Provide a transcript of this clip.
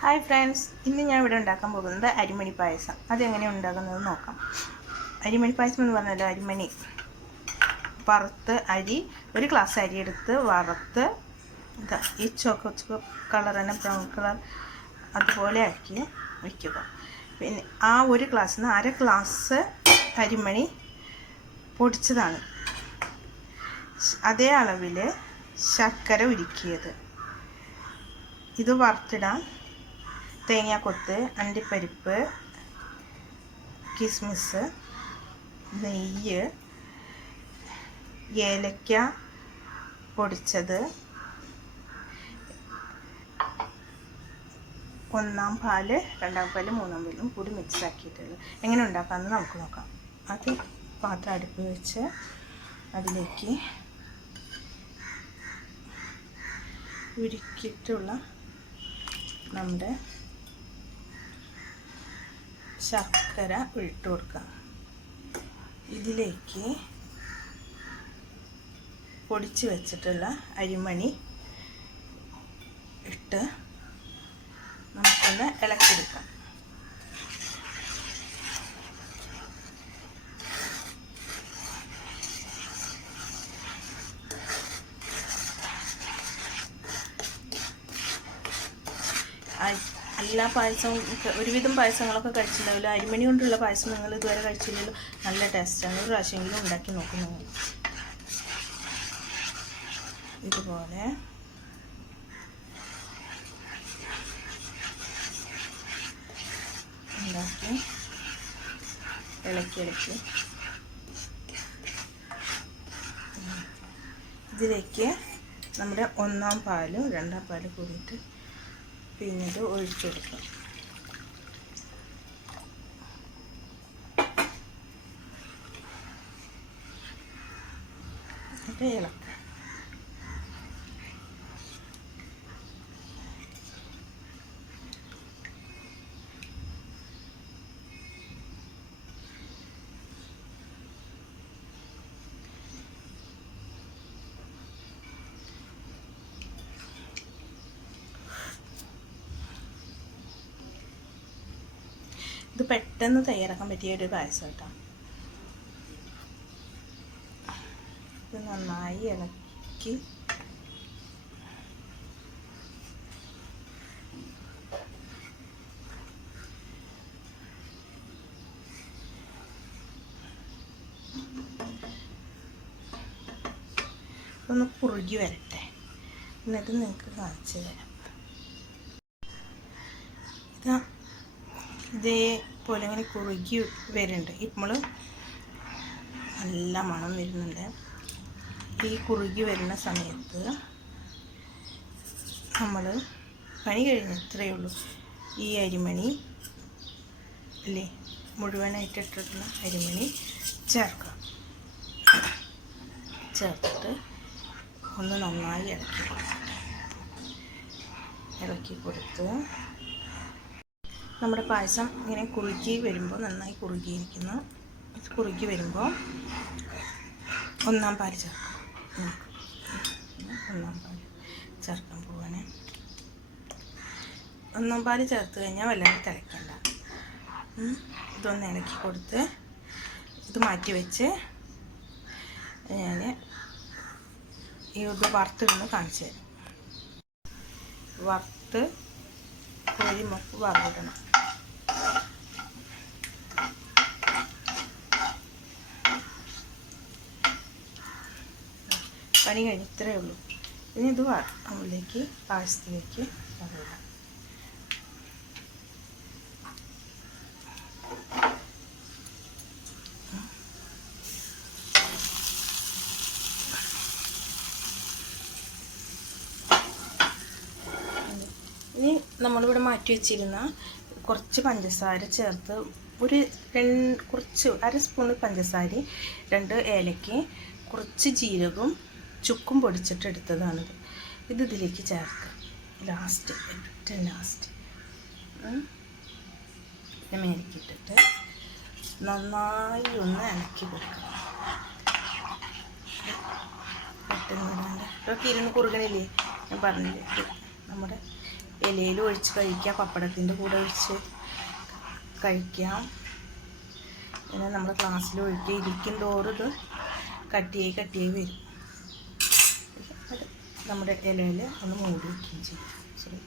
Hi friends, ഇന്ന് ഞാൻ ഇവിടെ ഉണ്ടാക്കാൻ പോകുന്നത് അരിമണി പായസം. അതെങ്ങനെ ഉണ്ടാക്കുന്നത് നോക്കാം. അരിമണി പായസം എന്ന് പറഞ്ഞാൽ അരിമണി വറുത്ത് ഒരു ഗ്ലാസ് അരി എടുത്ത് വറുത്ത് ഈ ചുവപ്പ് കളർ തന്നെ ബ്രൗൺ കളർ അതുപോലെ ആക്കി വയ്ക്കുക. പിന്നെ ആ ഒരു ഗ്ലാസ്സിൽ നിന്ന് അര ഗ്ലാസ് അരിമണി പൊടിച്ചതാണ്. അതേ അളവിൽ ശർക്കര ഉരുക്കിയത്. ഇത് വറുത്തിടാൻ തേങ്ങാക്കൊത്ത്, അണ്ടിപ്പരിപ്പ്, കിസ്മിസ്, നെയ്യ്, ഏലക്ക പൊടിച്ചത്, ഒന്നാം പാല്, രണ്ടാം പാല്, മൂന്നാം പാലും കൂടി മിക്സ് ആക്കിയിട്ടുള്ളത്. എങ്ങനെ ഉണ്ടാക്കാമെന്ന് നമുക്ക് നോക്കാം. അത് പാത്രം അടുപ്പ് വെച്ച് അതിലേക്ക് ഉരുക്കിയിട്ടുള്ള നമ്മുടെ ശർക്കര ഇട്ട് കൊടുക്കാം. ഇതിലേക്ക് പൊടിച്ച് വെച്ചിട്ടുള്ള അരിമണി ഇട്ട് നമുക്കൊന്ന് ഇളക്കിയെടുക്കാം. എല്ലാ പായസവും ഒരുവിധം പായസങ്ങളൊക്കെ കഴിച്ചിട്ടുണ്ടാവില്ല. അരിമണി കൊണ്ടുള്ള പായസം നിങ്ങൾ ഇതുവരെ കഴിച്ചില്ലല്ലോ. നല്ല ടേസ്റ്റാണ്. ഒരു പ്രാവശ്യമെങ്കിലും ഉണ്ടാക്കി നോക്കുന്നു. ഇതുപോലെ ഉണ്ടാക്കി ഇളക്കി ഇതിലേക്ക് നമ്മുടെ ഒന്നാം പാലും രണ്ടാം പാലും കൂടിയിട്ട് പിന്നീട് ഒഴിച്ചു കൊടുക്കാം. എന്നിട്ട് ഇളക്കാം. ഇത് പെട്ടെന്ന് തയ്യാറാക്കാൻ പറ്റിയ ഒരു പായസം കേട്ടോ. ഇത് നന്നായി ഇളക്കി ഒന്ന് കുറുകി വരട്ടെ. എന്നിട്ട് നിങ്ങൾക്ക് കാണിച്ചു തരാം. ഇതേപോലെ ഇങ്ങനെ കുറുകി വരുന്നുണ്ട്. നമ്മൾ നല്ല മണം വരുന്നുണ്ട്. ഈ കുറുകി വരുന്ന സമയത്ത് നമ്മൾ പണി കഴിഞ്ഞ് ഇത്രയേ ഉള്ളൂ. ഈ അരിമണി അല്ലേ മുഴുവനായിട്ട് ഇട്ടിട്ടുള്ള അരിമണി ചേർത്തിട്ട് ഒന്ന് നന്നായി ഇളക്കി കൊടുത്ത് നമ്മുടെ പായസം ഇങ്ങനെ കുറുകി വരുമ്പോൾ നന്നായി കുറുകി വരുമ്പോൾ ഒന്നാം പാല് ചേർക്കാം. ഒന്നാം പാല് ചേർക്കാൻ പോവാണ്. ഒന്നാം പാല് ചേർത്ത് കഴിഞ്ഞാൽ വല്ലാണ്ട് തിളക്കണ്ട. ഇതൊന്ന് ഇളക്കി കൊടുത്ത് ഇത് മാറ്റി വെച്ച് ഞാൻ ഇത് വറുത്തിടുന്ന് കാണിച്ചു തരാം. വറുത്ത് കോഴിമുക്ക് വറുത്തിടണം. പണി കഴിഞ്ഞ് ഇത്രയേ ഉള്ളൂ. ഇനി ഇത് നമ്മളിലേക്ക് പായസത്തിലേക്ക് വറുത്തിടാം. ഇനി നമ്മളിവിടെ മാറ്റി വെച്ചിരുന്ന കുറച്ച് പഞ്ചസാര ചേർത്ത് കുറച്ച് അര സ്പൂൺ പഞ്ചസാര, 2 ഏലക്ക, കുറച്ച് ജീരകവും ചുക്കും പൊടിച്ചിട്ട് എടുത്തതാണിത്. ഇതിലേക്ക് ചേർക്കുക. ഏറ്റവും ലാസ്റ്റ് മേലിക്കിട്ടിട്ട് നന്നായി ഒന്ന് ഇളക്കി കൊടുക്കുക. പെട്ടെന്ന് ഇടാണ്ട് ഇതൊക്കെ ഇരുന്ന് കുറുകണില്ലേ, ഞാൻ പറഞ്ഞില്ലേ. നമ്മുടെ ഇലയിൽ ഒഴിച്ച് കഴിക്കാം, പപ്പടത്തിൻ്റെ കൂടെ ഒഴിച്ച് കഴിക്കാം. പിന്നെ നമ്മുടെ ഗ്ലാസ്സിൽ ഒഴിക്കുക. ഇരിക്കും തോറും ഇത് കട്ടിയായി വരും. അത് നമ്മുടെ ഇലയിൽ ഒന്ന് മൂടി വയ്ക്കുകയും ചെയ്യും. ശരി.